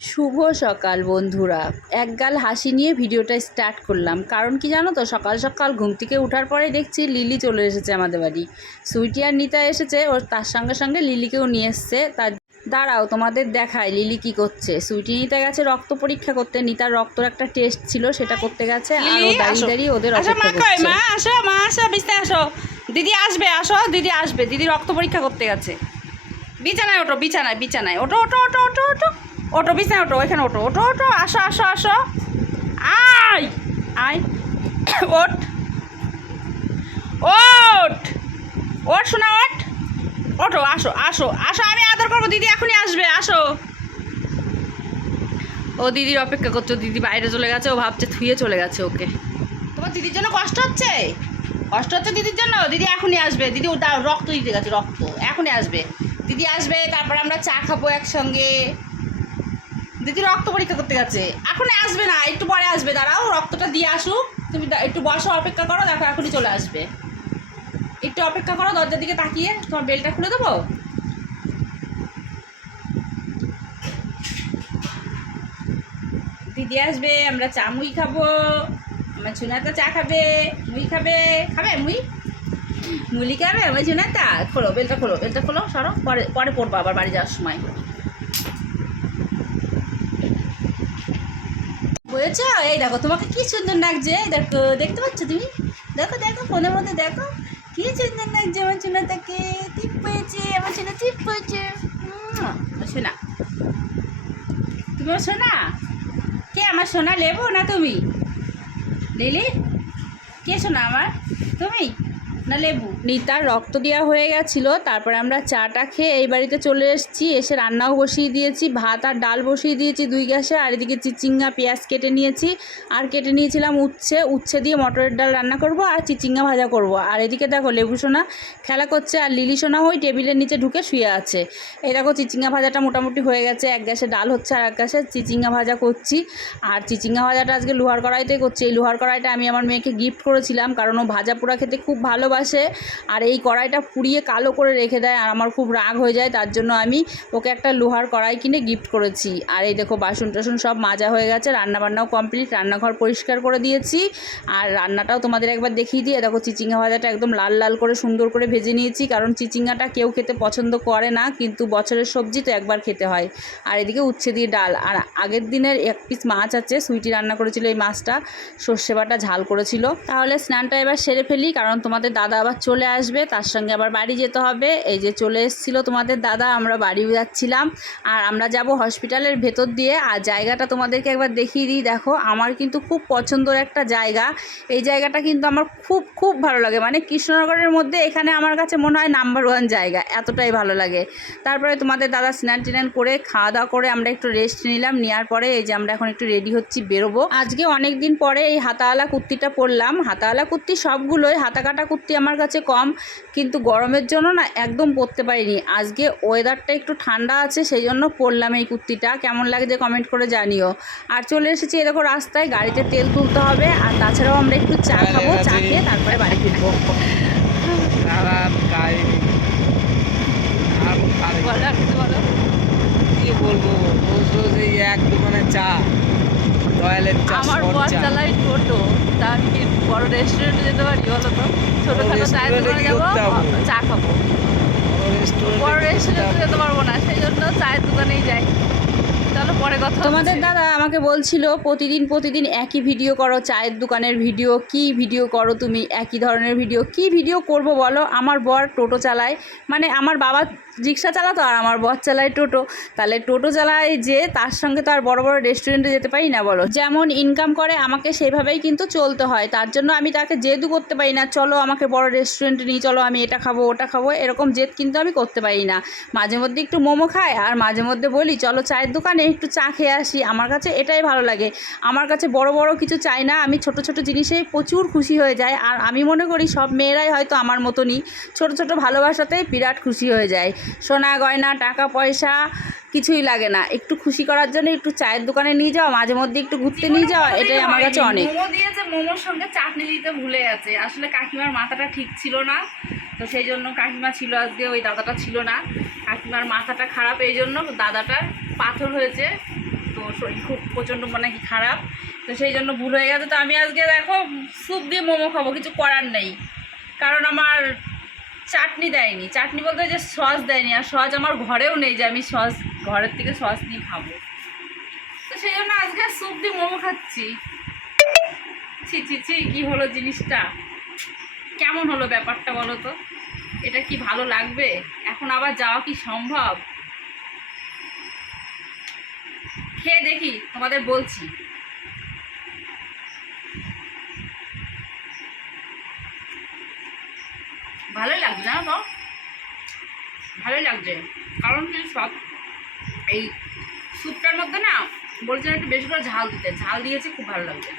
শুভ সকাল বন্ধুরা। একগাল হাসি নিয়ে ভিডিওটা স্টার্ট করলাম, কারণ কি জানো তো, সকাল সকাল ঘুম থেকে ওঠার পরে দেখছি লিলি চলে এসেছে আমাদের বাড়ি। সুইটি আর নিতা এসেছে, ওর তার সঙ্গে সঙ্গে লিলিকেও নিয়ে এসছে। তার দাঁড়াও তোমাদের দেখায় লিলি কি করছে। সুইটি নিতা গেছে রক্ত পরীক্ষা করতে, নিতার রক্তর একটা টেস্ট ছিল সেটা করতে গেছে, আর ও দাঁড়িয়ে দাঁড়িয়ে ওদের অপেক্ষা করছে। মা আসো, মা আসো, বিছানায় আসো, দিদি আসবে, আসো দিদি আসবে, দিদি রক্ত পরীক্ষা করতে গেছে। বিছানায় ওঠো, বিছানায় বিছানায় ওঠো, ওঠো ওঠো ওঠো ওঠো ওঠো, বিছানায় ওঠো, ওইখানে ওঠো, ওঠো ওঠো, আসো আসো আসো, আয় আয়, ওঠ ওঠ ওঠ, শোনা ওঠ, ওঠো, আসো আসো আসো, আমি আদর করবো, দিদি এখনই আসবে, আসো। ও দিদির অপেক্ষা করছো, দিদি বাইরে চলে গেছে, ও ভাবছে থুয়ে চলে গেছে ওকে। তোমার দিদির জন্য কষ্ট হচ্ছে, কষ্ট হচ্ছে দিদির জন্য, দিদি এখনই আসবে, দিদি ওটা রক্ত দিতে গেছে, রক্ত এখনই আসবে, দিদি আসবে, তারপর আমরা চা খাবো একসঙ্গে। দিদি রক্ত পরীক্ষা করতে গেছে, এখনই আসবে না, একটু পরে আসবে, দাঁড়াও রক্তটা দিয়ে আসুক, তুমি একটু বসো, অপেক্ষা করো, দেখো এখনই চলে আসবে, একটু অপেক্ষা করো, দরজার দিকে তাকিয়ে। তোমার বেলটা খুলে দেবো, দিদি আসবে, আমরা চা মুই খাবো, আমার চুনাতা চা খাবে, মুই খাবে, খাবে মুই, মুলি খাবে আমার চুনাতা। খোলো বেলটা, খোলো বেলটা, খোলো, সরো, পরে পরে পড়বো আবার বাড়ি যাওয়ার সময়। বুঝেছো? এই দেখো তোমাকে কি সুন্দর লাগছে, এই দেখো, দেখতে পাচ্ছ তুমি, দেখো দেখো ফোনের মধ্যে দেখো কি সুন্দর লাগছে আমার চুনাটাকে, টিপ পেয়েছে আমার চুনা, টিপ পেয়েছে। শোনা, তুমি আমার শোনা, কে আমার সোনা, লেবু না তুমি? লিলি, কে শোনা আমার, তুমি না লেবু? নিতার রক্ত দেওয়া হয়ে গেছিলো, তারপরে আমরা চাটা খেয়ে এই বাড়িতে চলে এসেছি। এসে রান্নাও বসিয়ে দিয়েছি, ভাত আর ডাল বসিয়ে দিয়েছি 2 গ্যাসে, আর এদিকে চিচিঙ্গা পেঁয়াজ কেটে নিয়েছি, আর কেটে নিয়েছিলাম উচ্ছে, উচ্ছে দিয়ে মটরের ডাল রান্না করব, আর চিচিঙ্গা ভাজা করব। আর এদিকে দেখো লেবু সোনা খেলা করছে, আর লিলি সোনা ওই টেবিলের নিচে ঢুকে শুয়ে আছে। এই দেখো চিচিঙ্গা ভাজাটা মোটামুটি হয়ে গেছে, এক গ্যাসে ডাল হচ্ছে আর এক গ্যাসে চিচিঙ্গা ভাজা করছি। আর চিচিঙ্গা ভাজাটা আজকে লোহার কড়াইতে করছি। এই লোহার কড়াইটা আমি আমার মেয়েকে গিফট করেছিলাম, কারণ ও ভাজা পোড়া খেতে খুব ভালোবাসে, আর এই কড়াইটা পুড়িয়ে কালো করে রেখে দেয়, আর আমার খুব রাগ হয়ে যায়, তার জন্য আমি ওকে একটা লোহার কড়াই কিনে গিফট করেছি। আর এই দেখো বাসন টাসন সব মাজা হয়ে গেছে, রান্নাবান্নাও কমপ্লিট, রান্নাঘর পরিষ্কার করে দিয়েছি। আর রান্নাটাও তোমাদের একবার দেখিয়ে দিয়ে, দেখো চিচিঙ্গা ভাজাটা একদম লাল লাল করে সুন্দর করে ভেজে নিয়েছি, কারণ চিচিঙ্গাটা কেউ খেতে পছন্দ করে না, কিন্তু বছরের সবজি তো একবার খেতে হয়। আর এদিকে উচ্ছে দিয়ে ডাল, আর আগের দিনের 1 পিস মাছ আছে, সুইটি রান্না করেছিল এই মাছটা, সর্ষে বাটা ঝাল করেছিল। তাহলে স্নানটা এবার সেরে ফেলি, কারণ তোমাদের দাদা আবার চলে আসবে, তার সঙ্গে আবার বাড়ি যেতে হবে। এই যে চলে এসেছিল তোমাদের দাদা, আমরা বাড়ি যাচ্ছিলাম, আর আমরা যাব হসপিটালের ভেতর দিয়ে। আর জায়গাটা তোমাদেরকে একবার দেখিয়ে দিই, দেখো আমার কিন্তু খুব পছন্দের একটা জায়গা, এই জায়গাটা কিন্তু আমার খুব খুব ভালো লাগে, মানে কৃষ্ণনগরের মধ্যে এখানে আমার কাছে মনে হয় নাম্বার 1 জায়গা, এতটাই ভালো লাগে। তারপরে তোমাদের দাদা স্নান টিনান করে খাওয়া দাওয়া করে আমরা একটু রেস্ট নিলাম, নেওয়ার পরে এই যে আমরা এখন একটু রেডি হচ্ছি, বেরোবো। আজকে অনেক দিন পরে এই হাতাওয়ালা কুর্তিটা পরলাম, হাতাওয়ালা কুর্তি সবগুলোই, হাতা কাটা কুর্তি আমার কাছে কম, কিন্তু গরমের জন্য না একদম পরতে পারিনি। আজকে ওয়েদারটা একটু ঠান্ডা আছে, সেই জন্য পরলাম এই কুর্তিটা, কেমন লাগছে কমেন্ট করে জানিও। আর চলে এসেছি এই দেখো রাস্তায়, গাড়িতে তেল তুলতে হবে, আর তাছাড়াও আমরা একটু চা খাবো, চা খেয়ে তারপরে বাড়ি ফিরবো। কি বলবো, রোজ রোজ এই এক দোকানে চা, রয়্যালের চা, আমার বর চালাই টোটো, তা আমি কি বড় রেস্টুরেন্টে যেতে পারি বলো তো? ছোটোখাটো চায়ের দোকানে যাবো, চা খাবো, বড় রেস্টুরেন্টে যেতে পারবো না, সেই জন্য চায়ের দোকানেই যাই। চলো পরে কথা। তোমাদের দাদা আমাকে বলছিল প্রতিদিন প্রতিদিন একই ভিডিও করো, চায়ের দোকানের ভিডিও, কি ভিডিও করো তুমি, একই ধরনের ভিডিও, কি ভিডিও করব বলো? আমার বর টোটো চালায়, মানে আমার বাবা রিক্সা চালাতো আর আমার বর চালায় টোটো, তাহলে টোটো চালায় যে তার সঙ্গে তো আর বড় বড় রেস্টুরেন্টে যেতে পারি না বলো? যেমন ইনকাম করে আমাকে সেভাবেই কিন্তু চলতে হয়, তার জন্য আমি তাকে জেদু করতে পারি না, চলো আমাকে বড় রেস্টুরেন্টে নিয়ে চলো, আমি এটা খাবো ওটা খাবো, এরকম জেদ কিন্তু আমি করতে পারি না। মাঝে মধ্যে একটু মোমো খাই, আর মাঝে মধ্যে বলি চলো চায়ের দোকানে একটু চা খেয়ে আসি, আমার কাছে এটাই ভালো লাগে। আমার কাছে বড় বড় কিছু চাই না, আমি ছোট ছোট জিনিসেই প্রচুর খুশি হয়ে যায়, আর আমি মনে করি সব মেয়েরাই হয়তো আমার মতনই, ছোট ছোট ভালোবাসাতেই বিরাট খুশি হয়ে যায়। সোনা গয়না টাকা পয়সা কিছুই লাগে না, একটু খুশি করার জন্য একটু চায়ের দোকানে নিয়ে যাওয়া, মাঝে মধ্যে একটু ঘুরতে নিয়ে যাওয়া, এটাই আমার কাছে অনেক। মোমো দিয়েছে, মোমোর সঙ্গে চাটনি দিতে ভুলে গেছে, আসলে কাকিমার মাথাটা ঠিক ছিল না, তো সেই জন্য কাকিমা ছিল আজকে, ওই দাদাটা ছিল না, কাকিমার মাথাটা খারাপ, এই জন্য দাদাটার পাথর হয়েছে, তো শরীর খুব প্রচণ্ড মানে কি খারাপ, তো সেই জন্য ভুল হয়ে গেছে। তো আমি আজকে দেখো স্যুপ দিয়ে মোমো খাবো, কিছু করার নেই, কারণ আমার চাটনি দেয়নি, চাটনি বলতে যে সস দেয়নি, আর সস আমার ঘরেও নেই যে আমি সস ঘরের থেকে সস নিয়ে খাবো, তো সেই জন্য আজকে স্যুপ দিয়ে মোমো খাচ্ছি। ছি ছি ছি, কী হলো জিনিসটা, কেমন হলো ব্যাপারটা বলো তো, এটা কি ভালো লাগবে? এখন আবার যাওয়া কি সম্ভব? খেয়ে দেখি, তোমাদের বলছি। ভালোই লাগছে, জানো তো, ভালোই লাগছে, কারণ কি সব এই স্যুপটার মধ্যে না বলছিলাম একটু বেশি করে ঝাল দিতে, ঝাল দিয়েছে, খুব ভালো লাগছে।